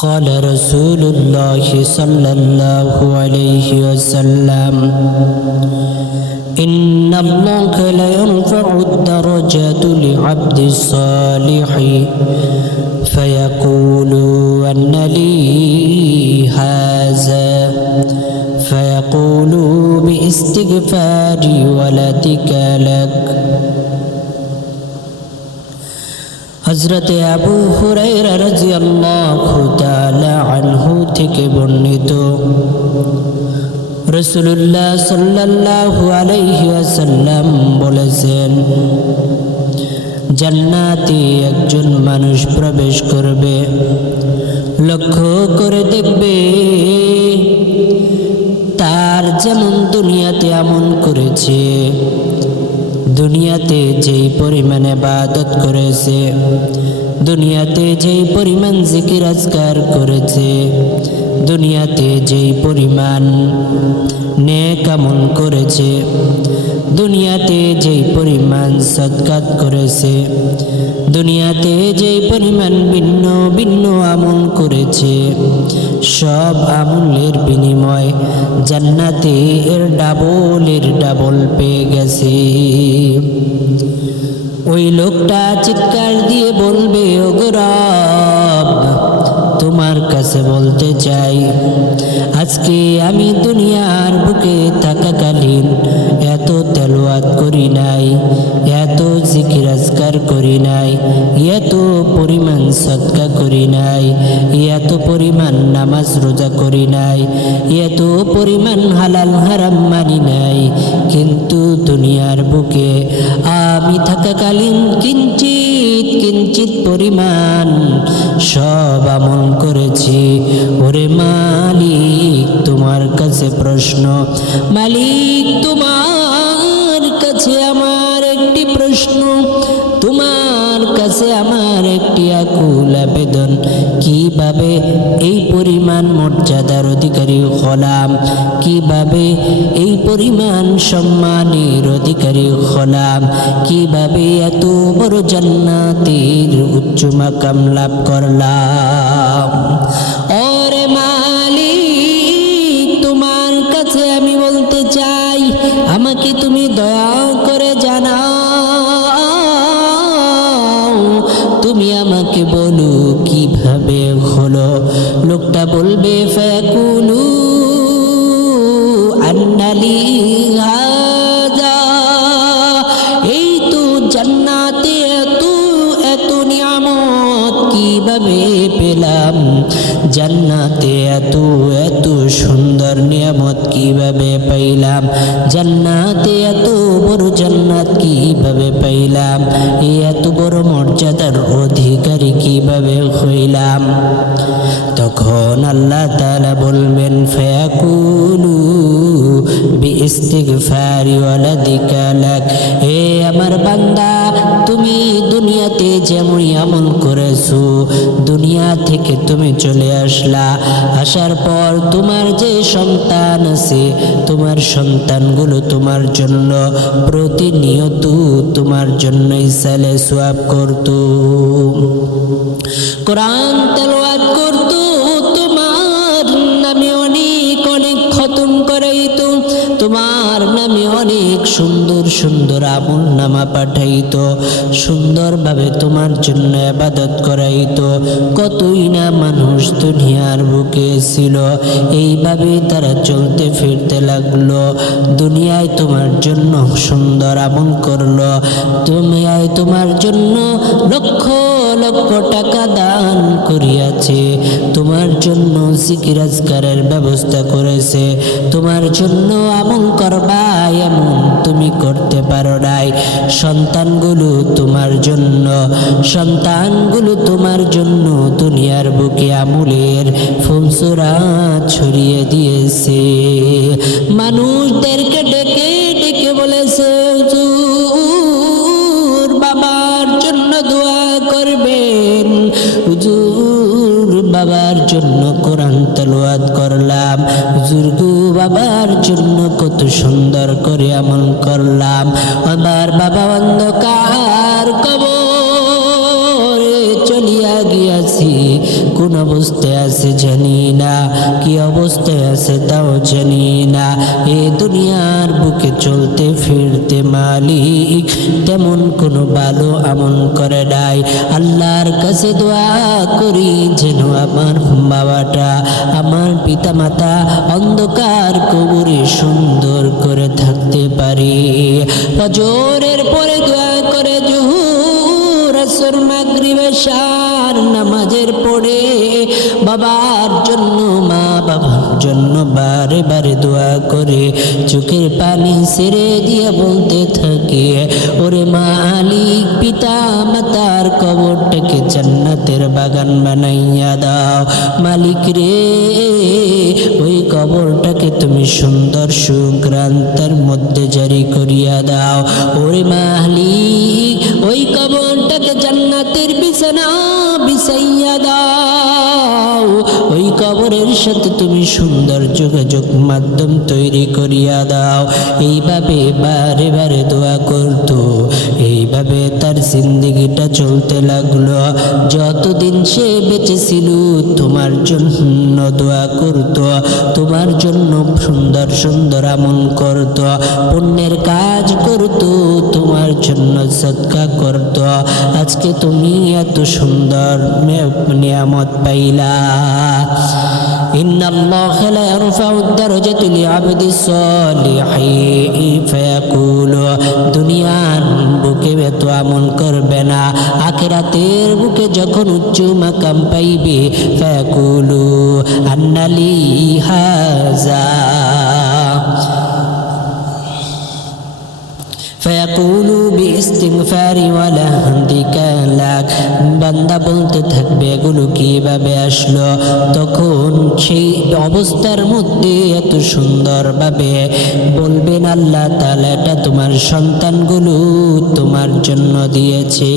قال رسول الله صلى الله عليه وسلم إن الله ليرفع الدرجات لعبد الصالح فيقول أن لي هذا فيقول باستغفار ولدك لك। হযরতে আবু হুরায়রা রাদিয়াল্লাহু তাআলা আনহু থেকে বর্ণিত, রাসূলুল্লাহ সাল্লাল্লাহু আলাইহি ওয়াসাল্লাম বলেছেন, জান্নাতে একজন মানুষ প্রবেশ করবে, লক্ষ্য করে দেখবে তার যেমন দুনিয়াতে আমল করেছে, দুনিয়াতে যেই পরিমাণ ইবাদত করেছে, দুনিয়াতে যেই পরিমাণ জিকির আজকার করেছে, দুনিয়াতে যেই পরিমাণ নেক আমল করেছে, দুনিয়াতে যেই পরিমাণ সদকাত করেছে, দুনিয়াতে যেই পরিমাণ ভিন্ন ভিন্ন আমল করেছে, সব আমলের বিনিময় জান্নাতে এর ডাবল পেয়ে গেছে। ওই লোকটা চিৎকার দিয়ে বলবে, ওগো রব, তোমার কাছে বলতে চাই, আজকে আমি দুনিয়ার বুকে থাকাকালীন এত তেলাওয়াত করি নাই, এত জিকির আজকার করি নাই, এত পরিমাণ সদকা করি নাই, এত পরিমাণ নামাজ রোজা করি নাই, এত পরিমাণ হালাল হারাম মানি নাই, কিন্তু দুনিয়ার বুকে আমি থাকাকালীন কিঞ্চিত পরিমাণ সব আমল করেছি। ওরে মালিক, তোমার কাছে প্রশ্ন, মালিক তোমার কাছে আমার একটি প্রশ্ন, তোমার কাছে আমার একটি আকুল আবেদন, কিভাবে এই পরিমাণ মর্যাদার অধিকারী হলাম, কিভাবে এই পরিমাণ সম্মানের অধিকারী হলাম, কিভাবে এত বড় জান্নাতের উচ্চ মাকাম লাভ করলাম। ওরে মালিক, তোমার কাছে আমি বলতে চাই, আমাকে তুমি দয়া করে জানাও, তুমি আমাকে বলো কিভাবে হলো। লোকটা বলবে, ফায়াকুলু আন্নালি হাযা, এই তো জান্নাতে এত নিয়ামত কিভাবে পেলাম, জান্নাতে এত সুন্দর নিয়ামত কিভাবে পাইলাম, জান্নাতে এত বড় জান্নাত কিভাবে পাইলাম, এত বড় মর্যাদার অধিকারী কিভাবে হইলাম। তখন আল্লাহ তাআলা বলবেন, ফায়াকুলু বিইস্তিগফারি ওয়ালাদিকা লাক, হে আমার বান্দা, তুমি দুনিয়াতে যেমন আমল করেছো, দুনিয়া থেকে তুমি চলে আসলা, আসার পর তোমার যে সন্তান আছে, তোমার সন্তানগুলো তোমার জন্য প্রতিনিয়ত তোমার জন্য ইসালে সওয়াব করতো, কোরআন তেলাওয়াত করতো, তোমার নামে অনেক খতম করাইতো, তোমার নামে অনেক সুন্দর আমল নামা পাঠাইতো, সুন্দরভাবে তোমার জন্য ইবাদত করাইতো। কতই না মানুষ দুনিয়ার বুকে ছিল, এইভাবে তারা চলতে ফিরতে লাগলো, দুনিয়ায় তোমার জন্য সুন্দর আমল করলো, দুনিয়ায় তোমার জন্য লক্ষ লক্ষ টাকা দান করিয়াছে, তোমার জন্য জিকির আজকারের ব্যবস্থা করেছে, তোমার জন্য আমল করবা এমন তুমি করতে পারো নাই। সন্তানগুলো তোমার জন্য দুনিয়ার বুকে আমলের ফুলসুরা ছড়িয়ে দিয়েছে। মানুষদেরকে ডেকে ডেকে বলেছে, হুজুর বাবার জন্য দোয়া করবেন, হুজুর বাবার জন্য কোরআন তেলাওয়াত করলাম, হুজুর গো বাবার জন্য কত সুন্দর করে আমল করলাম, আমার বাবা অন্ধকার কবরে চলিয়া গিয়াছি, কোন অবস্থায় আছে জানি না, কি অবস্থায় আছে তাও জানি না। এ দুনিয়ার বুকে চলতে ফিরতে মালিক তেমন কোনো ভালো আমল করে নাই। আল্লাহর কাছে দোয়া করি যেন আমার বাবাটা, আমার পিতা মাতা অন্ধকার কবরে সুন্দর করে থাকতে পারে। ফজরের পরে দোয়া করে জোহর আসর মাগরিব এশার নামাজের পরে বাবার জন্য, মা বাবার জন্য বারে বারে দোয়া করে চোখের পানি ছেড়ে দিয়ে বলতে থাকে, ওরে মালিক পিতা মাতার কবরটাকে জান্নাতের বাগান বানাইয়া দাও। মালিক রে, ওই কবরটাকে তুমি সুন্দর সুগ্রান্তের মধ্যে জারি করিয়া দাও। ওরে মালিক ওই কবরটাকে জান্নাতের বিছানা বিছাইয়া দাও। ওই কবরের সাথে তুমি সুন্দর যোগাযোগ মাধ্যম তৈরি করিয়া দাও। এইভাবে বারে বারে দোয়া করতো। এইভাবে তার জিন্দেগিটা চলতে লাগলো। যতদিন সে বেঁচে ছিল তোমার জন্য দোয়া করত, তোমার জন্য সুন্দর সুন্দর আমল করত, পুণ্যের কাজ করত, তোমার জন্য সদকা করত। আজকে তুমি এত সুন্দর নিয়ামত পাইলা। ইন্নাল্লাহা লা ইয়ারফাউ আদ-দারাজাতি লি'আবদি সালিহি ফায়াকুলু, দুনিয়ার বুকে এত আমল করবে না, আখিরাতের বুকে যখন উচ্চ মাকাম পাইবে ফায়াকুলু আন্নালি হাযা ফায়াকুলু বিইস্তিগফারি ওয়ালা হামদিকা লাক, বান্দা বলতে থাকবে এগুলো কিভাবে আসলো। তখন সেই অবস্থার মধ্যে এত সুন্দরভাবে বলবেন আল্লাহ তাআলা এটা তোমার সন্তানগুলো তোমার জন্য দিয়েছে।